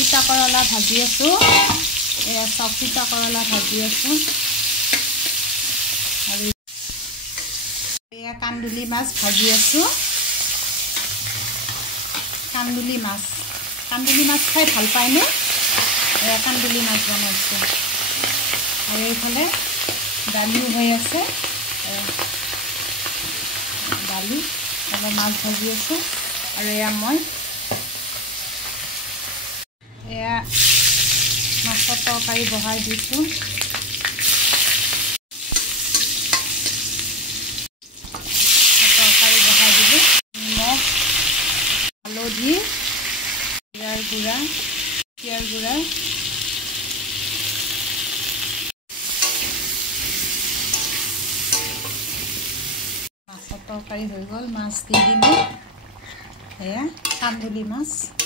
তিতা কৰলা ভাজি আছোঁ এয়া চব তিতা কৰলা ভাজি আছোঁ আৰু এয়া কান্দুলি মাছ ভাজি আছোঁ কান্দুলি মাছ খাই ভাল পায়নে এয়া কান্দুলি মাছ বনাইছোঁ আৰু এইফালে দালিও হৈ আছে দালি অলপ মাছ ভাজি আছোঁ আৰু এয়া মই এয়া মাছৰ তৰকাৰী বহাই দিছোঁ তৰকাৰী বহাই দিলোঁ নিমখ হালধি জিৰাৰ গুড়া মাছৰ তৰকাৰী হৈ গ'ল মাছ দি দিলোঁ এয়া কান্দুলি মাছ